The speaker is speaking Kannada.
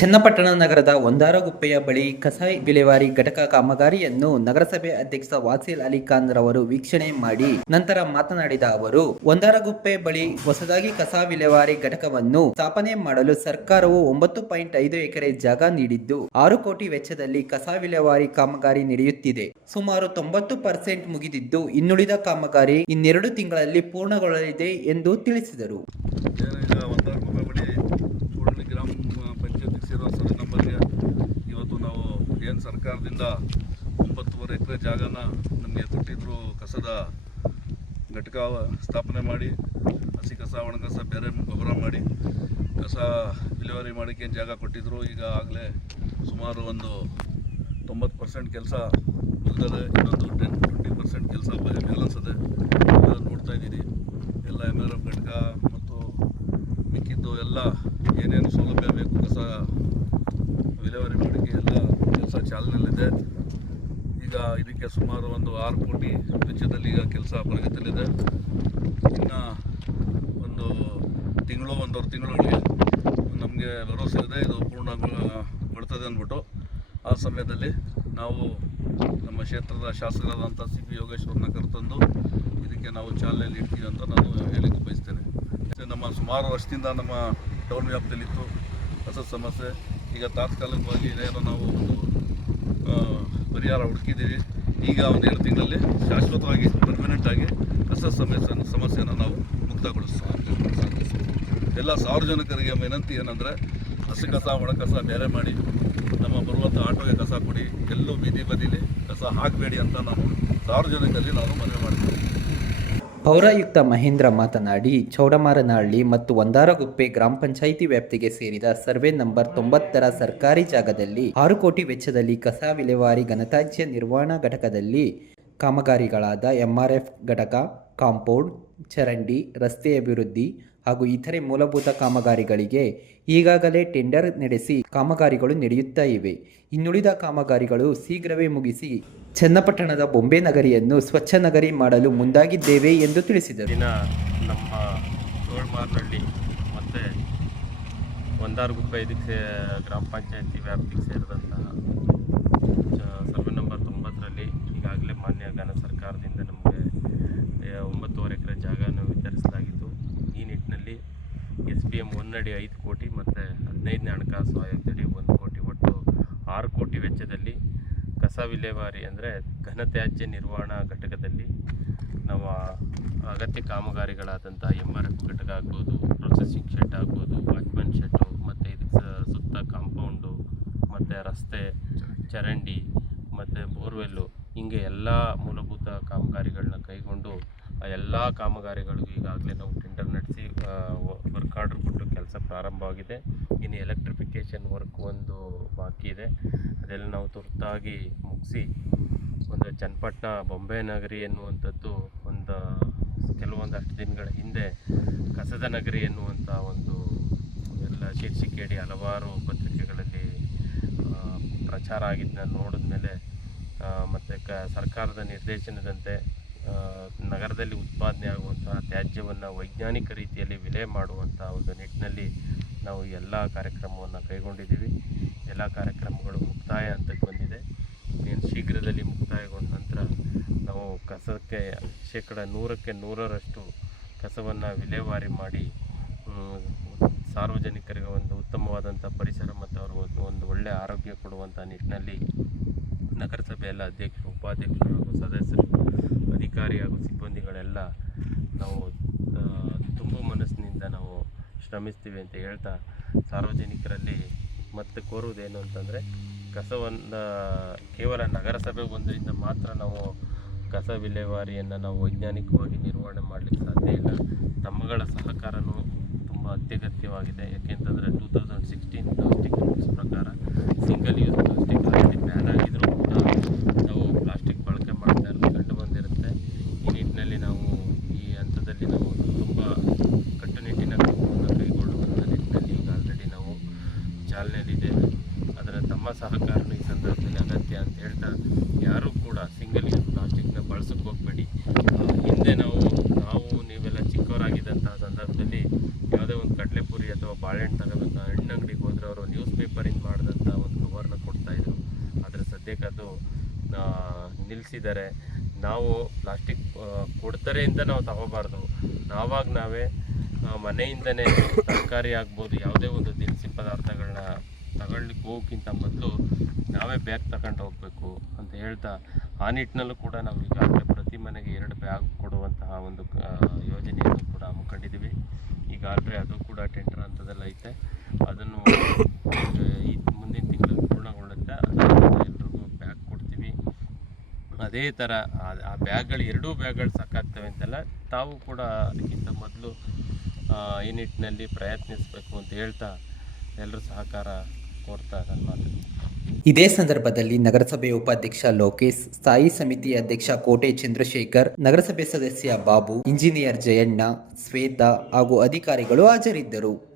ಚನ್ನಪಟ್ಟಣ ನಗರದ ಒಂದಾರಗುಪ್ಪೆಯ ಬಳಿ ಕಸಾಯಿ ವಿಲೇವಾರಿ ಘಟಕ ಕಾಮಗಾರಿಯನ್ನು ನಗರಸಭೆ ಅಧ್ಯಕ್ಷ ವಾಸಿಲ್ ಅಲಿ ಖಾನ್ ರವರು ವೀಕ್ಷಣೆ ಮಾಡಿ ನಂತರ ಮಾತನಾಡಿದ ಅವರು, ಒಂದಾರಗುಪ್ಪೆ ಬಳಿ ಹೊಸದಾಗಿ ಕಸ ವಿಲೇವಾರಿ ಘಟಕವನ್ನು ಸ್ಥಾಪನೆ ಮಾಡಲು ಸರ್ಕಾರವು ಒಂಬತ್ತು ಪಾಯಿಂಟ್ ಐದು ಎಕರೆ ಜಾಗ ನೀಡಿದ್ದು, ಆರು ಕೋಟಿ ವೆಚ್ಚದಲ್ಲಿ ಕಸ ವಿಲೇವಾರಿ ಕಾಮಗಾರಿ ನಡೆಯುತ್ತಿದೆ. ಸುಮಾರು ತೊಂಬತ್ತು ಪರ್ಸೆಂಟ್ ಮುಗಿದಿದ್ದು, ಇನ್ನುಳಿದ ಕಾಮಗಾರಿ ಇನ್ನೆರಡು ತಿಂಗಳಲ್ಲಿ ಪೂರ್ಣಗೊಳ್ಳಲಿದೆ ಎಂದು ತಿಳಿಸಿದರು. ಸರ್ಕಾರದಿಂದ ಒಂಬತ್ತುವರೆ ಎಕರೆ ಜಾಗನ ನಮಗೆ ಕೊಟ್ಟಿದ್ದರು ಕಸದ ಘಟಕ ಸ್ಥಾಪನೆ ಮಾಡಿ, ಹಸಿ ಕಸ, ಒಣಗಸ ಬೇರೆ ಗೊಬ್ಬರ ಮಾಡಿ, ಕಸ ವಿಲೇವಾರಿ ಮಾಡೋಕ್ಕೆ ಜಾಗ ಕೊಟ್ಟಿದ್ದರು ಈಗ ಆಗಲೇ ಸುಮಾರು ಒಂದು ತೊಂಬತ್ತು ಪರ್ಸೆಂಟ್ ಕೆಲಸ ಮುಗಿದದೆ ಇನ್ನೊಂದು ಟೆನ್ ಟ್ವೆಂಟಿ ಪರ್ಸೆಂಟ್ ಕೆಲಸ ಬ್ಯಾಲೆನ್ಸ್ ಇದೆ ನೋಡ್ತಾ ಇದ್ದೀರಿ. ಎಲ್ಲ ಎಂ ಆರ್ ಎಫ್ ಘಟಕ ಮತ್ತು ಮಿಕ್ಕಿದ್ದು ಎಲ್ಲ ಏನೇನು ಸೌಲಭ್ಯ ಬೇಕು, ಕಸ ವಿಲೇವಾರಿ ಮಾಡೋಕ್ಕೆ ಎಲ್ಲ ಕೆಲಸ ಚಾಲನೆಯಲ್ಲಿದೆ. ಈಗ ಇದಕ್ಕೆ ಸುಮಾರು ಒಂದು ಆರು ಕೋಟಿ ವೆಚ್ಚದಲ್ಲಿ ಈಗ ಕೆಲಸ ಪ್ರಗತಿಯಲ್ಲಿದೆ. ಇನ್ನು ಒಂದು ತಿಂಗಳು, ಒಂದೂವರೆ ತಿಂಗಳೊಳಗೆ ನಮಗೆ ಭರವಸೆ ಇದೆ. ಇದು ಪೂರ್ಣ ಪೂರ್ಣಗೊಳ್ತದೆ ಅಂದ್ಬಿಟ್ಟು. ಆ ಸಮಯದಲ್ಲಿ ನಾವು ನಮ್ಮ ಕ್ಷೇತ್ರದ ಶಾಸಕರಾದಂಥ ಸಿ ಪಿ ಯೋಗೇಶ್ವರನ್ನ ಕರೆತಂದು ಇದಕ್ಕೆ ನಾವು ಚಾಲನೆಯಲ್ಲಿ ಇಡ್ತೀವಿ ಅಂತ ನಾನು ಹೇಳಿಕ್ಕೆ ಬಯಸ್ತೇನೆ. ನಮ್ಮ ಸುಮಾರು ವರ್ಷದಿಂದ ನಮ್ಮ ಟೌನ್ ವ್ಯಾಪ್ತಿಯಲ್ಲಿತ್ತು. ಹೊಸ ಸಮಸ್ಯೆ. ಈಗ ತಾತ್ಕಾಲಿಕವಾಗಿ ಏನೋ ನಾವು ಒಂದು ಪರಿಹಾರ ಹುಡುಕಿದ್ದೀವಿ. ಈಗ ಒಂದು ಎರಡು ತಿಂಗಳಲ್ಲಿ ಶಾಶ್ವತವಾಗಿ ಪರ್ಮನೆಂಟ್ ಆಗಿ ಕಸ ಸಮಸ್ಯೆ ಸಮಸ್ಯೆಯನ್ನು ನಾವು ಮುಕ್ತಗೊಳಿಸ್ತೀವಿ. ಎಲ್ಲ ಸಾರ್ವಜನಿಕರಿಗೆ ವಿನಂತಿ ಏನಂದರೆ ಹಸಿ ಕಸ, ಒಣ ಕಸ ಬೇರೆ ಮಾಡಿ ನಮ್ಮ ಬರುವಂಥ ಆಟೋಗೆ ಕಸ ಕೊಡಿ. ಎಲ್ಲೂ ಬೀದಿ ಬದಿಲಿ ಕಸ ಹಾಕಬೇಡಿ ಅಂತ ನಾವು ಸಾರ್ವಜನಿಕರಲ್ಲಿ ನಾನು ಮನವಿ ಮಾಡ್ತೀವಿ ಪೌರಾಯುಕ್ತ ಮಹೇಂದ್ರ ಮಾತನಾಡಿ, ಚೌಡಮಾರನಹಳ್ಳಿ ಮತ್ತು ಒಂದಾರಗುಪ್ಪೆ ಗ್ರಾಮ ಪಂಚಾಯಿತಿ ವ್ಯಾಪ್ತಿಗೆ ಸೇರಿದ ಸರ್ವೆ ನಂಬರ್ ತೊಂಬತ್ತರ ಸರ್ಕಾರಿ ಜಾಗದಲ್ಲಿ ಆರು ಕೋಟಿ ವೆಚ್ಚದಲ್ಲಿ ಕಸ ವಿಲೇವಾರಿ ಘನತ್ಯಾಜ್ಯ ನಿರ್ವಹಣಾ ಘಟಕದಲ್ಲಿ ಕಾಮಗಾರಿಗಳಾದ ಎಂಆರ್ಎಫ್ ಘಟಕ, ಕಾಂಪೌಂಡ್, ಚರಂಡಿ, ರಸ್ತೆ ಅಭಿವೃದ್ಧಿ ಹಾಗೂ ಇತರೆ ಮೂಲಭೂತ ಕಾಮಗಾರಿಗಳಿಗೆ ಈಗಾಗಲೇ ಟೆಂಡರ್ ನಡೆಸಿ ಕಾಮಗಾರಿಗಳು ನಡೆಯುತ್ತಾ ಇವೆ. ಇನ್ನುಳಿದ ಕಾಮಗಾರಿಗಳು ಶೀಘ್ರವೇ ಮುಗಿಸಿ ಚನ್ನಪಟ್ಟಣದ ಬೊಂಬೆ ನಗರಿಯನ್ನು ಸ್ವಚ್ಛ ನಗರಿ ಮಾಡಲು ಮುಂದಾಗಿದ್ದೇವೆ ಎಂದು ತಿಳಿಸಿದರು. ದಿನ ನಮ್ಮ ಮತ್ತೆ ಮತ್ತು ಒಂದಾರುಗುಪ್ಪೆ ಇದಕ್ಕೆ ಗ್ರಾಮ ಪಂಚಾಯತಿ ವ್ಯಾಪ್ತಿಗೆ ಸೇರಿದಂತಹ ಸರ್ವೆ ನಂಬರ್ ತೊಂಬತ್ತರಲ್ಲಿ ಈಗಾಗಲೇ ಮಾನ್ಯ ಘನ ಸರ್ಕಾರದಿಂದ ನಮಗೆ ಏ, ಒಂಬತ್ತುವರೆ ಎಕರೆ ಜಾಗವನ್ನು ವಿತರಿಸಲಾಗಿತ್ತು ಈ ನಿಟ್ಟಿನಲ್ಲಿ ಎಸ್ ಪಿ ಎಂ ಒನ್ನಡಿ ಐದು ಕೋಟಿ ಮತ್ತು ಹದಿನೈದನೇ ಹಣಕಾಸು ಆಯೋಗದಡಿ ಒಂದು ಕೋಟಿ. ಒಟ್ಟು ಆರು ಕೋಟಿ ವೆಚ್ಚದಲ್ಲಿ ಕಸ ವಿಲೇವಾರಿ ಅಂದರೆ ಘನತ್ಯಾಜ್ಯ ನಿರ್ವಹಣಾ ಘಟಕದಲ್ಲಿ ನಾವು ಅಗತ್ಯ ಕಾಮಗಾರಿಗಳಾದಂಥ ಎಂ ಆರ್ ಎಫ್ ಘಟಕ ಆಗ್ಬೋದು ಪ್ರೊಸೆಸಿಂಗ್ ಶೆಡ್ ಆಗ್ಬೋದು ವಾಚ್ಮನ್ ಶೆಡ್ಡು ಮತ್ತು ಇದಕ್ಕೆ ಸುತ್ತ ಕಾಂಪೌಂಡು ಮತ್ತು ರಸ್ತೆ, ಚರಂಡಿ, ಮತ್ತು ಬೋರ್ವೆಲ್ಲು ಹಿಂಗೆ ಎಲ್ಲ ಮೂಲಭೂತ ಕಾಮಗಾರಿಗಳನ್ನ ಕೈಗೊಂಡು ಆ ಎಲ್ಲ ಕಾಮಗಾರಿಗಳಿಗೂ ಈಗಾಗಲೇ ನಾವು ಟೆಂಡರ್ ನಡೆಸಿ ವರ್ಕ್ ಆರ್ಡರ್ ಕೊಟ್ಟು ಕೆಲಸ ಪ್ರಾರಂಭವಾಗಿದೆ. ಇನ್ನು ಎಲೆಕ್ಟ್ರಿಫಿಕೇಷನ್ ವರ್ಕ್ ಒಂದು ಬಾಕಿ ಇದೆ. ಅದೆಲ್ಲ ನಾವು ತುರ್ತಾಗಿ ಮುಗಿಸಿ ಒಂದು ಚನ್ನಪಟ್ಟಣ, ಬೊಂಬೆ ನಗರಿ ಎನ್ನುವಂಥದ್ದು ಒಂದು ಕೆಲವೊಂದಷ್ಟು ದಿನಗಳ ಹಿಂದೆ ಕಸದ ನಗರಿ ಎನ್ನುವಂಥ ಒಂದು ಎಲ್ಲ ಶೀರ್ಷಿಕೆಯಡಿ ಹಲವಾರು ಪತ್ರಿಕೆಗಳಲ್ಲಿ ಪ್ರಚಾರ ಆಗಿದ್ದನ್ನ ನೋಡಿದ ಮೇಲೆ ಮತ್ತು ಕ, ಸರ್ಕಾರದ ನಿರ್ದೇಶನದಂತೆ ನಗರದಲ್ಲಿ ಉತ್ಪಾದನೆ ಆಗುವಂತಹ ತ್ಯಾಜ್ಯವನ್ನು ವೈಜ್ಞಾನಿಕ ರೀತಿಯಲ್ಲಿ ವಿಲೆ ಮಾಡುವಂಥ ಒಂದು ನಿಟ್ಟಿನಲ್ಲಿ ನಾವು ಎಲ್ಲ ಕಾರ್ಯಕ್ರಮವನ್ನು ಕೈಗೊಂಡಿದ್ದೀವಿ. ಎಲ್ಲ ಕಾರ್ಯಕ್ರಮಗಳು ಮುಕ್ತಾಯ ಹಂತಕ್ಕೆ ಬಂದಿದೆ. ಇನ್ನೇನು ಶೀಘ್ರದಲ್ಲಿ ಮುಕ್ತಾಯಗೊಂಡ ನಂತರ ನಾವು ಕಸಕ್ಕೆ ಶೇಕಡ ನೂರಕ್ಕೆ ನೂರರಷ್ಟು ಕಸವನ್ನು ವಿಲೇವಾರಿ ಮಾಡಿ ಸಾರ್ವಜನಿಕರಿಗೆ ಒಂದು ಉತ್ತಮವಾದಂಥ ಪರಿಸರ ಮತ್ತು ಅವರು ಒಂದು ಒಳ್ಳೆಯ ಆರೋಗ್ಯ ಕೊಡುವಂಥ ನಿಟ್ಟಿನಲ್ಲಿ ನಗರಸಭೆ ಎಲ್ಲ ಅಧ್ಯಕ್ಷರು ಉಪಾಧ್ಯಕ್ಷರು ಹಾಗೂ ಸದಸ್ಯರು ಅಧಿಕಾರಿ ಹಾಗೂ ಸಿಬ್ಬಂದಿಗಳೆಲ್ಲ ನಾವು ತುಂಬ ಮನಸ್ಸಿನಿಂದ ನಾವು ಶ್ರಮಿಸ್ತೀವಿ ಅಂತ ಹೇಳ್ತಾ ಸಾರ್ವಜನಿಕರಲ್ಲಿ ಮತ್ತೆ ಕೋರುವುದೇನು ಅಂತಂದರೆ, ಕಸವನ್ನು ಕೇವಲ ನಗರಸಭೆ ಒಂದರಿಂದ ಮಾತ್ರ ನಾವು ಕಸ ವಿಲೇವಾರಿಯನ್ನು ನಾವು ವೈಜ್ಞಾನಿಕವಾಗಿ ನಿರ್ವಹಣೆ ಮಾಡಲಿಕ್ಕೆ ಸಾಧ್ಯ ಇಲ್ಲ. ತಮ್ಮಗಳ ಸಹಕಾರನೂ ತುಂಬ ಅತ್ಯಗತ್ಯವಾಗಿದೆ. ಯಾಕೆಂತಂದರೆ ಟೂ ತೌಸಂಡ್ ಸಿಕ್ಸ್ಟೀನ್ ಪ್ಲಾಸ್ಟಿಕ್ ಪ್ರಕಾರ ಸಿಂಗಲ್ ಯೂಸ್ ಪ್ಲಾಸ್ಟಿಕ್ ಹಿಂದೆ ನಾವು ನಾವು ನೀವೆಲ್ಲ ಚಿಕ್ಕವರಾಗಿದ್ದಂತಹ ಸಂದರ್ಭದಲ್ಲಿ ಯಾವುದೇ ಒಂದು ಕಡಲೆಪುರಿ ಅಥವಾ ಬಾಳೆಹಣ್ಣು ತಗೋಬೇಕ ಹಣ್ಣು ಅಂಗಡಿಗೆ ಹೋದರೆ ಅವರು ನ್ಯೂಸ್ ಪೇಪರಿಂದ ಮಾಡಿದಂಥ ಒಂದು ಕವರ್ನ ಕೊಡ್ತಾಯಿದ್ರು ಆದರೆ ಸದ್ಯಕ್ಕೆ ಅದು ನಿಲ್ಲಿಸಿದ್ದಾರೆ ನಾವು ಪ್ಲಾಸ್ಟಿಕ್ ಕೊಡ್ತಾರೆಯಿಂದ ನಾವು ತಗೋಬಾರ್ದು. ನಾವಾಗ ನಾವೇ ಮನೆಯಿಂದನೇ ತರಕಾರಿ ಆಗ್ಬೋದು, ಯಾವುದೇ ಒಂದು ದಿನಸಿ ಪದಾರ್ಥಗಳನ್ನ ತಗೊಳ್ಳಿಕ್ಕೆ ಹೋಗೋಕ್ಕಿಂತ ಮೊದಲು ನಾವೇ ಬ್ಯಾಗ್ ತಗೊಂಡು ಹೋಗಬೇಕು ಅಂತ ಹೇಳ್ತಾ ಆ ನಿಟ್ಟಿನಲ್ಲೂ ಕೂಡ ನಾವು ಈಗಾಗಲೇ ಪ್ರತಿ ಮನೆಗೆ ಎರಡು ಬ್ಯಾಗ್ ಕೊಡುವಂತಹ ಒಂದು ಯೋಜನೆಯನ್ನು ಕೂಡ ಹಮ್ಮಿಕೊಂಡಿದ್ದೀವಿ. ಈಗಾಗಲೇ ಅದು ಕೂಡ ಟೆಂಡರ್ ಹಂತದಲ್ಲಿ ಐತೆ. ಅದನ್ನು ಈ ಮುಂದಿನ ತಿಂಗಳು ಪೂರ್ಣಗೊಳ್ಳುತ್ತೆ. ಎಲ್ರಿಗೂ ಬ್ಯಾಗ್ ಕೊಡ್ತೀವಿ. ಅದೇ ಥರ ಆ ಬ್ಯಾಗ್ಗಳು ಎರಡೂ ಬ್ಯಾಗ್ಗಳು ಸಾಕಾಗ್ತವೆ ಅಂತೆಲ್ಲ, ತಾವು ಕೂಡ ಅದಕ್ಕಿಂತ ಮೊದಲು ಈ ನಿಟ್ಟಿನಲ್ಲಿ ಪ್ರಯತ್ನಿಸಬೇಕು ಅಂತ ಹೇಳ್ತಾ ಎಲ್ಲರೂ ಸಹಕಾರ ಇದೇ ಸಂದರ್ಭದಲ್ಲಿ ನಗರಸಭೆ ಉಪಾಧ್ಯಕ್ಷ ಲೋಕೇಶ್, ಸ್ಥಾಯಿ ಸಮಿತಿ ಅಧ್ಯಕ್ಷ ಕೋಟೆ ಚಂದ್ರಶೇಖರ್, ನಗರಸಭೆ ಸದಸ್ಯ ಬಾಬು, ಇಂಜಿನಿಯರ್ ಜಯಣ್ಣ, ಶ್ವೇತಾ ಹಾಗೂ ಅಧಿಕಾರಿಗಳು ಹಾಜರಿದ್ದರು.